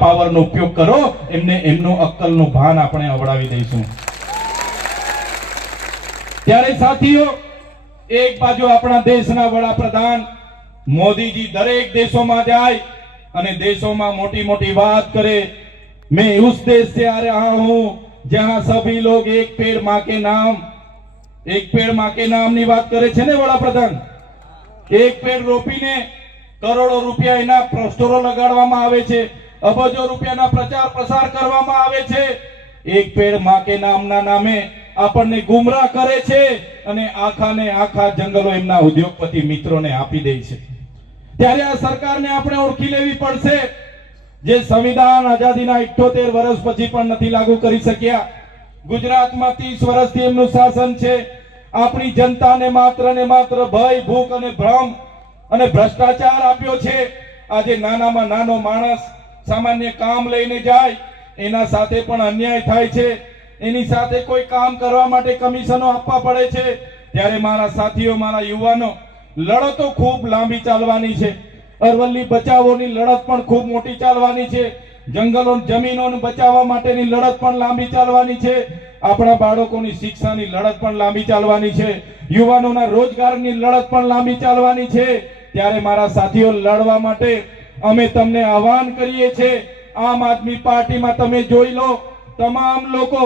પાવરનો ઉપયોગ કરો, એમને એમનો અક્કલનું ભાન આપણે અવડાવી દઈશું. ત્યારે સાથીઓ, એક બાજુ આપણા દેશના વડાપ્રધાન મોદીજી દરેક દેશોમાં જાય અને દેશોમાં મોટી મોટી વાત કરે. मैं उस देश से आ रहा हूं जहां सभी लोग एक पेड़ मां के नाम ની વાત કરે છે ને વડાપ્રધાન. એક પેડ રોપીને કરોડો રૂપિયા એના પોસ્ટરો લગાડવામાં આવે છે, અબજો રૂપિયાના પ્રચાર પ્રસાર કરવામાં આવે છે. એક પેડ માં કે નામના નામે આપણને ગુમરાહ કરે છે અને આખા જંગલો એમના ઉદ્યોગપતિ મિત્રોને આપી દે છે. ત્યારે આ સરકારને આપણે ઓળખી લેવી પડશે, જે સંવિધાન આઝાદીના 78 વર્ષ પછી પણ નથી લાગુ કરી શક્યા. ગુજરાતમાં 30 વર્ષથી એમનું શાસન છે. આપણી જનતાને માત્ર ને માત્ર ભય, ભૂખ અને ભ્રમ અને ભ્રષ્ટાચાર આપ્યો છે. આજે નાનામાં નાનો માણસ સામાન્ય કામ લઈને જાય, એના સાથે પણ અન્યાય થાય છે. એની સાથે કોઈ કામ કરવા માટે કમિશનો આપવા પડે છે. ત્યારે મારા સાથીઓ, મારા યુવાનો, લડતો ખૂબ લાંબી ચાલવાની છે. અરવલ્લી બચાવોની લડત પણ ખૂબ મોટી ચાલવાની છે. જંગલો જમીનોને બચાવવા માટેની લડત પણ લાંબી ચાલવાની છે. આપણા બાળકોની શિક્ષાની લડત પણ લાંબી ચાલવાની છે. યુવાનોના રોજગારની લડત પણ લાંબી ચાલવાની છે. ત્યારે મારા સાથીઓ, લડવા માટે અમે તમને આહવાન કરીએ છીએ. આમ આદમી પાર્ટીમાં તમે જોઈ લો, તમામ લોકો,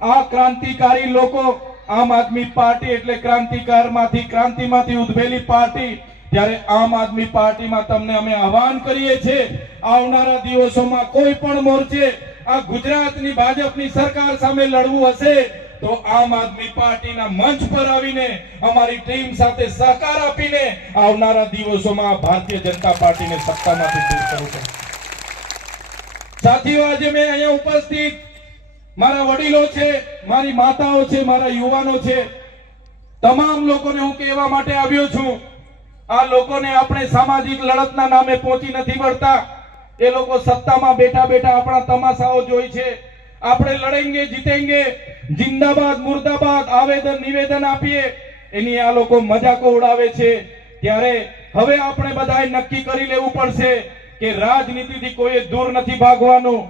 આ ક્રાંતિકારી લોકો, આમ આદમી પાર્ટી એટલે ક્રાંતિમાંથી ઉદ્ભવેલી પાર્ટી. ત્યારે આમ આદમી પાર્ટીમાં તમને અમે આહવાન કરીએ છીએ, આવનારા દિવસોમાં કોઈ પણ મોરચે આ ગુજરાતની ભાજપની સરકાર સામે લડવું હશે તો આમ આદમી પાર્ટીના મંચ પર આવીને અમારી ટીમ સાથે સહકાર આપીને આવનારા દિવસોમાં ભારતીય જનતા પાર્ટીને સત્તામાંથી દૂર કરવું પડશે. સાથીઓ, આજે મેં અહીંયા ઉપસ્થિત મારા વડીલો છે, મારી માતાઓ છે, મારા યુવાનો છે, તમામ લોકોને હું કહેવા માટે આવ્યો છું, આ લોકોને આપણે સામાજિક લડતના નામે પહોંચી નથી વળતા. એ લોકો સત્તામાં બેઠા બેઠા આપણા તમાશાઓ જોઈ છે. આપણે લડેંગે જીતેંગે, જિંદાબાદ મુર્દાબાદ આવેદન નિવેદન આપીએ, એની આ લોકો મજાકો ઉડાવે છે. ત્યારે હવે આપણે બધાએ નક્કી કરી લેવું પડશે કે રાજનીતિથી કોઈ દૂર નથી ભાગવાનું.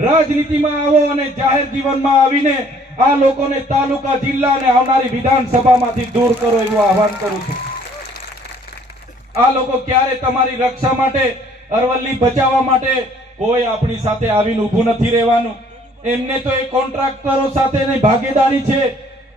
રાજનીતિમાં આવો અને જાહેર જીવનમાં આવીને આ લોકોને તાલુકા, જિલ્લા અને આવનારી વિધાનસભામાંથી દૂર કરો એવું આહવાન કરું છું. આ લોકો ક્યારે તમારી રક્ષા માટે, અરવલ્લી બચાવવા માટે કોઈ આપણી સાથે આવીને ઊભું નથી રહેવાનું. એમને તો એ કોન્ટ્રાક્ટરો સાથેની ભાગીદારી છે,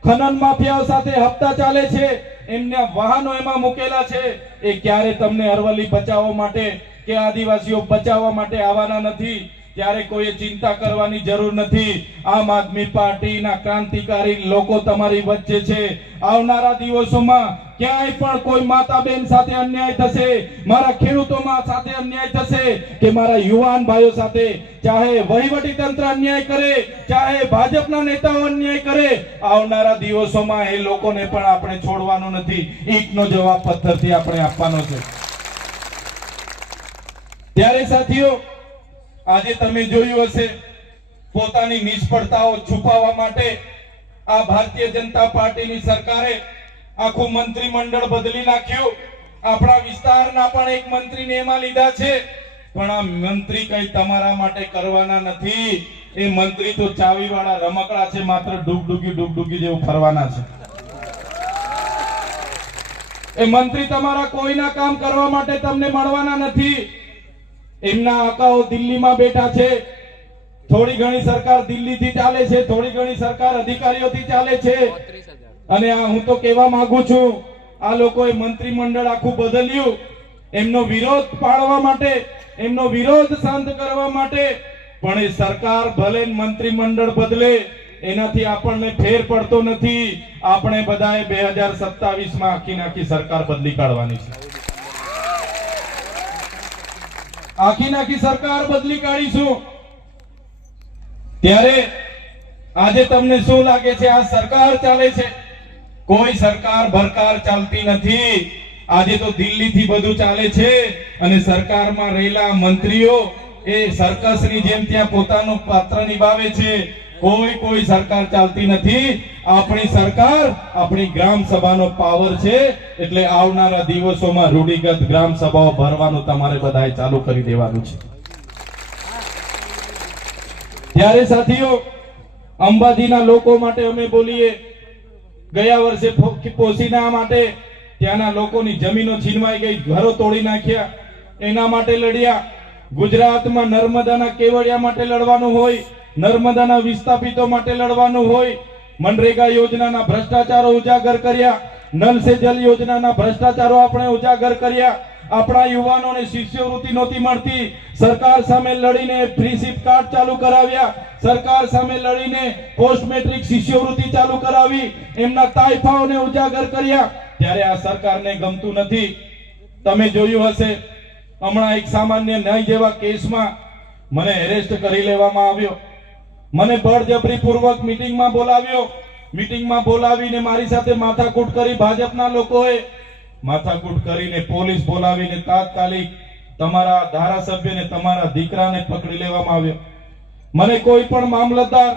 ખનન માફિયાઓ સાથે હપ્તા ચાલે છે, એમના વાહનો એમાં મૂકેલા છે. એ ક્યારે તમને અરવલ્લી બચાવવા માટે કે આદિવાસીઓ બચાવવા માટે આવવાના નથી. ત્યારે કોઈએ ચિંતા કરવાની જરૂર નથી. આમ આદમી પાર્ટીના ક્રાંતિકારી લોકો તમારી વચ્ચે છે. આવનારા દિવસોમાં ક્યાંય પણ કોઈ માતા બહેન સાથે અન્યાય થશે, મારા ખેડૂતોમાં સાથે અન્યાય થશે કે મારા યુવાન ભાઈઓ સાથે, ચાહે વહીવટી તંત્ર અન્યાય કરે, ચાહે ભાજપના નેતાઓ અન્યાય કરે, આવનારા દિવસોમાં એ લોકોને પણ આપણે છોડવાનું નથી. ઈંટનો જવાબ પથ્થરથી આપણે આપવાનો છે. ત્યારે સાથીઓ, આજે તમે જોયું હશે, પોતાની નિષ્ફળતાઓ છુપાવવા માટે આ ભારતીય જનતા પાર્ટીની સરકારે આખું મંત્રીમંડળ બદલી નાખ્યું. આપણા વિસ્તારના પણ એક મંત્રીને એમાં લીધા છે, પણ આ મંત્રી કઈ તમારા માટે કરવાના નથી. એ મંત્રી તો ચાવીવાળા રમકડા છે, માત્ર ડુગડુગી જેવું ફરવાના છે. એ મંત્રી તમારા કોઈના કામ કરવા માટે તમને મળવાના નથી. એમના આકાઓ દિલ્હીમાં બેઠા છે. થોડી ઘણી સરકાર દિલ્હીથી ચાલે છે, થોડી ઘણી સરકાર અધિકારીઓથી ચાલે છે. અને હું તો કહેવા માંગુ છું, આ લોકોએ મંત્રીમંડળ આખું બદલ્યું એમનો વિરોધ પાડવા માટે, એમનો વિરોધ શાંત કરવા માટે. પણ એ સરકાર ભલે મંત્રીમંડળ બદલે, એનાથી આપણને ફેર પડતો નથી. આપણે બધાએ 2027માં આખી સરકાર બદલી કાઢવાની છે. આખી સરકાર બદલી કાઢીશું. ત્યારે આજે તમને શું લાગે છે? આ સરકાર ચાલે છે, કોઈ સરકાર ભરકાર ચાલતી નથી. આજે તો દિલ્હીથી બધું ચાલે છે અને સરકારમાં રહેલા મંત્રીઓ એ સર્કસની જેમ ત્યાં પોતાનું પાત્ર નિભાવે છે. કોઈ સરકાર ચાલતી નથી. આપણી સરકાર, આપણી ગ્રામ સભાનો પાવર છે. એટલે આવનારા દિવસોમાં રૂઢિગત ગ્રામ સભાઓ ભરવાનું તમારે બધાએ ચાલુ કરી દેવાનું છે. ત્યારે સાથીઓ, અંબાજીના લોકો માટે અમે બોલીએ. ગયા વર્ષે પોસીના માટે ત્યાંના લોકોની જમીનો છીનવાઈ ગઈ, ઘરો તોડી નાખ્યા, એના માટે લડ્યા. ગુજરાતમાં નર્મદાના કેવડિયા માટે લડવાનું હોય, નર્મદાના વિસ્થાપિતો માટે લડવાનું હોય. મનરેગા યોજનાના ભ્રષ્ટાચારો ઉજાગર કર્યા, નલ સે જલ યોજનાના ભ્રષ્ટાચારો આપણે ઉજાગર કર્યા. આપણા યુવાનોને શિષ્યવૃત્તિ નહોતી મળતી, સરકાર સામે લડીને ફ્રીશીપ કાર્ડ ચાલુ કરાવ્યા, સરકાર સામે લડીને પોસ્ટ મેટ્રિક શિષ્યવૃત્તિ ચાલુ કરાવી, એમના તાઇફાઓને ઉજાગર કર્યા. ત્યારે આ સરકારને ગમતું નથી. તમે જોયું હશે, હમણાં એક સામાન્ય ન્યાય જેવા કેસમાં મને એરેસ્ટ કરી લેવામાં આવ્યો. મને બળજબરીપૂર્વક મીટિંગમાં બોલાવ્યો. મીટિંગમાં બોલાવીને મારી સાથે માથાકૂટ કરી. ભાજપના લોકોએ માથાકૂટ કરીને પોલીસ બોલાવીને તાત્કાલિક તમારા ધારાસભ્યને, તમારા દીકરાને પકડી લેવામાં આવ્યો. મને કોઈ પણ મામલતદાર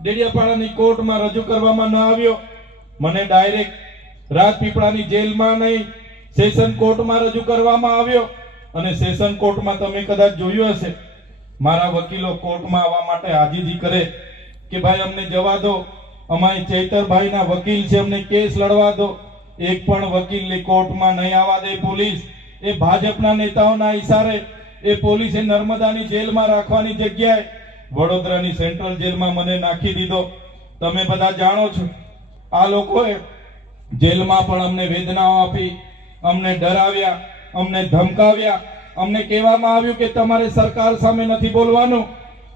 ડેડિયાપાડાની કોર્ટમાં રજૂ કરવામાં ન આવ્યો. મને ડાયરેક્ટ રાજપીપળાની જેલમાં નહીં, સેશન કોર્ટમાં રજૂ કરવામાં આવ્યો. અને સેશન કોર્ટમાં તમે કદાચ જોયું હશે, મારા વકીલો કોર્ટમાં આવવા માટે આજીજી કરે કે ભાઈ અમને જવા દો, અમારી ચૈતરભાઈના વકીલ છે, અમને કેસ લડવા દો. એક પણ વકીલને કોર્ટમાં નહીં આવવા દે પોલીસ. એ ભાજપના નેતાઓના ઈશારે એ પોલીસે નર્મદાની જેલમાં રાખવાની જગ્યાએ વડોદરાની સેન્ટ્રલ જેલમાં મને નાખી દીધો. તમે બધા જાણો છો, આ લોકોએ જેલમાં પણ અમને વેદનાઓ આપી, અમને ડરાવ્યા, અમને ધમકાવ્યા. અમને કહેવામાં આવ્યું કે તમારે સરકાર સામે નથી બોલવાનું,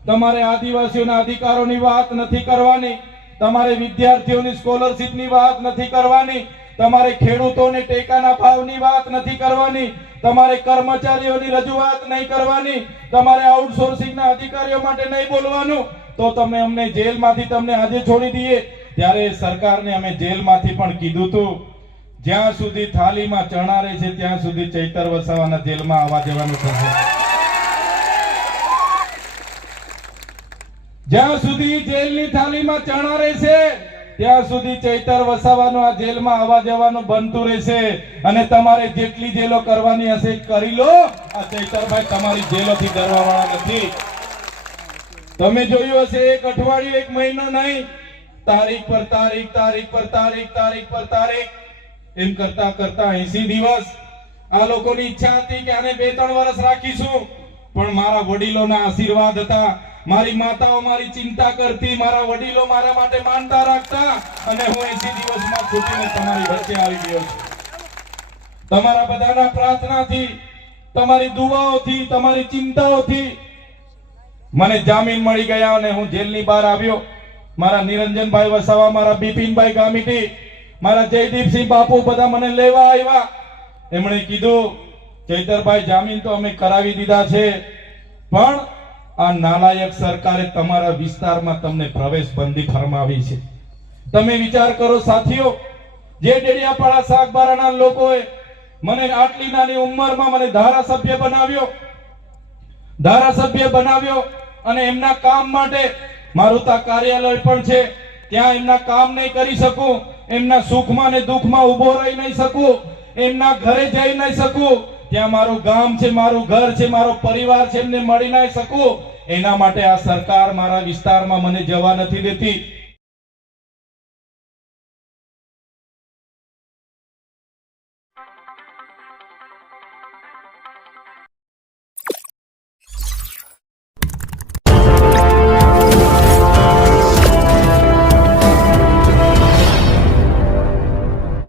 તમારે આદિવાસીઓના અધિકારોની વાત નથી કરવાની, તમારે વિદ્યાર્થીઓની સ્કોલરશીપની વાત નથી કરવાની, તમારે ખેડૂતોને ટેકાના ભાવની વાત નથી કરવાની, તમારે કર્મચારીઓની રજૂઆત નહીં કરવાની, તમારે આઉટસોર્સિંગના અધિકારીઓ માટે નહીં બોલવાનું. તો તમે અમને જેલમાંથી તમને આજે છોડી દઈએ. ત્યારે સરકારને અમે જેલમાંથી પણ કીધું હતું, જ્યાં સુધી થાળીમાં ચણા રહે છે ત્યાં સુધી ચૈતર વસાવાના જેલમાં આવવા જવાનું થશે. જ્યાં સુધી જેલની થાળીમાં ચણા રહેશે ત્યાં સુધી ચૈતર વસાવાનું આ જેલમાં આવવા જવાનું બનતું રહેશે. અને તમારે જેટલી જેલો કરવાની હશે કરી લો. આ ચૈતરભાઈ તમારી જેલોથી ડરવાવાળા નથી. તમે જોયું હશે, એક અઠવાડિયું, એક મહિનો નહીં, તારીખ પર તારીખ, તારીખ પર તારીખ, તારીખ પર તારીખ, એમ કરતા કરતા 80 દિવસ. આ લોકોની ઈચ્છા હતી કે આને 2-3 વર્ષ રાખીશું, પણ મારા વડીલોના આશીર્વાદ હતા, મારી માતાઓ મારી ચિંતા કરતી, મારા વડીલો મારા માટે માનતા રાખતા, અને હું 80 દિવસમાં છૂટીને તમારી વચ્ચે આવી ગયો છું. તમારા બધાના પ્રાર્થનાથી, તમારી દુઆઓથી, તમારી ચિંતાઓથી મને જામીન મળી ગયા અને હું જેલની બહાર આવ્યો. મારા નિરંજનભાઈ વસાવા, મારા બિપિનભાઈ ગામિતી, મારા જયદીપસિંહ બાપુ બધા મને લેવા આવ્યા. એમણે કીધું, ચૈતરભાઈ જામીન તો અમે કરાવી દીધા છે, પણ આ નાલાયક સરકારે તમારા વિસ્તારમાં તમને પ્રવેશ બંધી ફરમાવી છે. તમે વિચાર કરો સાથીઓ, જે ડેડિયાપાડા સાગબારાના લોકોએ મને આટલી નાની ઉંમરમાં મને ધારાસભ્ય બનાવ્યો અને એમના કામ માટે મારું ત્યાં કાર્યાલય પણ છે, ત્યાં એમના કામ નહીં કરી શકું, એમના સુખમાં ને દુઃખમાં ઉભો રહી નહીં શકું, એમના ઘરે જઈ નહીં શકું, ત્યાં મારું ગામ છે, મારું ઘર છે, મારો પરિવાર છે, એમને મળી નહીં શકું. એના માટે આ સરકાર મારા વિસ્તારમાં મને જવા નથી દેતી.